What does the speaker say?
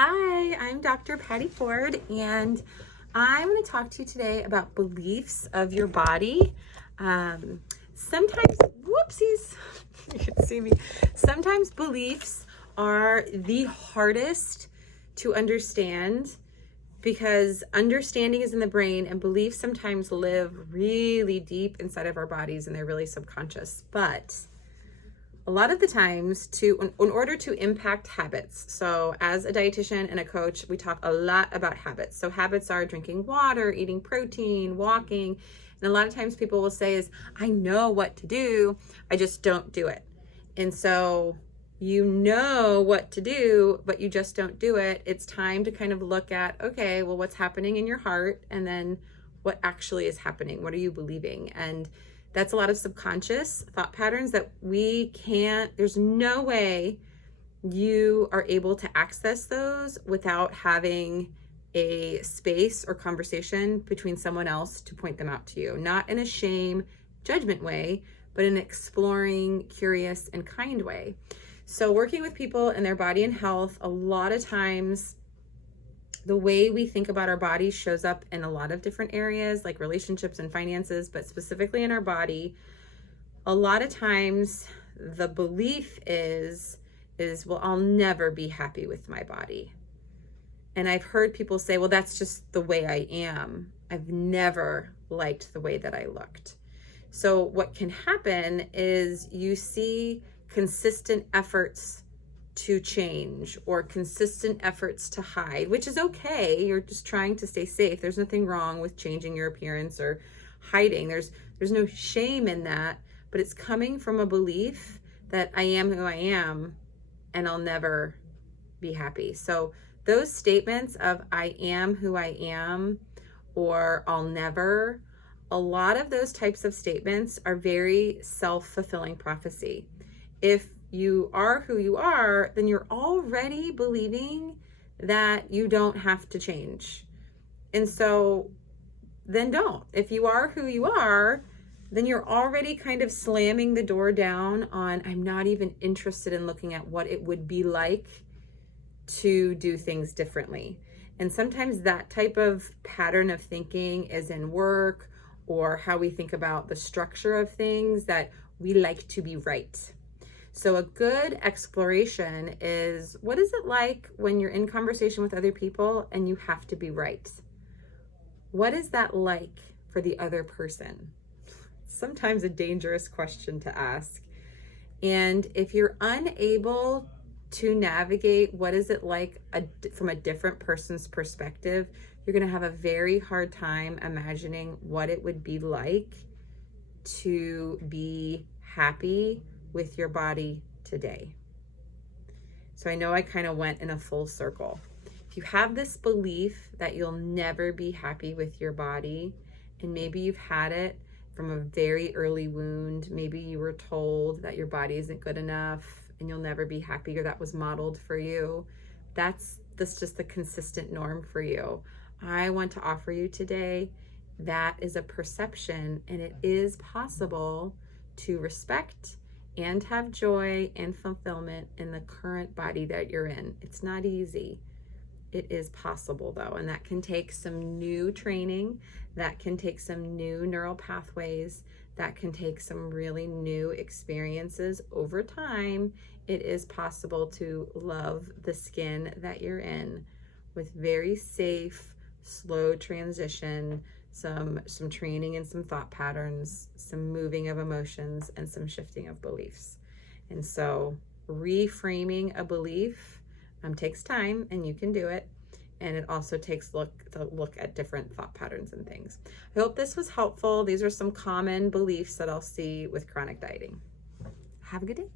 Hi, I'm Dr. Patty Ford, and I'm going to talk to you today about beliefs of your body. Sometimes, whoopsies, you can see me. Sometimes beliefs are the hardest to understand because understanding is in the brain and beliefs sometimes live really deep inside of our bodies and they're really subconscious. But a lot of the times in order to impact habits. So as a dietitian and a coach, we talk a lot about habits. So habits are drinking water, eating protein, walking. And a lot of times people will say is, I know what to do, I just don't do it. And so you know what to do, but you just don't do it. It's time to kind of look at, okay, well, what's happening in your heart? And then what actually is happening? What are you believing? And that's a lot of subconscious thought patterns that there's no way you are able to access those without having a space or conversation between someone else to point them out to you. Not in a shame, judgment way, but in an exploring, curious, and kind way. So working with people and their body and health, a lot of times the way we think about our bodies shows up in a lot of different areas like relationships and finances, but specifically in our body. A lot of times the belief is, well, I'll never be happy with my body. And I've heard people say, well, that's just the way I am. I've never liked the way that I looked. So what can happen is you see consistent efforts to change or consistent efforts to hide, which is okay. You're just trying to stay safe. There's nothing wrong with changing your appearance or hiding. There's no shame in that, but it's coming from a belief that I am who I am and I'll never be happy. So those statements of I am who I am or I'll never, a lot of those types of statements are very self-fulfilling prophecy. If you are who you are, then you're already believing that you don't have to change. And so then don't. If you are who you are, then you're already kind of slamming the door down on, I'm not even interested in looking at what it would be like to do things differently. And sometimes that type of pattern of thinking is in work or how we think about the structure of things, that we like to be right. So a good exploration is, what is it like when you're in conversation with other people and you have to be right? What is that like for the other person? Sometimes a dangerous question to ask. And if you're unable to navigate what is it like from a different person's perspective, you're going to have a very hard time imagining what it would be like to be happy with your body today. So I know I kind of went in a full circle. If you have this belief that you'll never be happy with your body, and maybe you've had it from a very early wound, maybe you were told that your body isn't good enough and you'll never be happy, or that was modeled for you, that's just the consistent norm for you. I want to offer you today that is a perception, and it is possible to respect and have joy and fulfillment in the current body that you're in. It's not easy. It is possible though, and that can take some new training, that can take some new neural pathways, that can take some really new experiences over time. It is possible to love the skin that you're in with very safe, slow transition, some training and some thought patterns, some moving of emotions, and some shifting of beliefs. And so reframing a belief takes time, and you can do it. And it also takes to look at different thought patterns and things. I hope this was helpful. These are some common beliefs that I'll see with chronic dieting. Have a good day.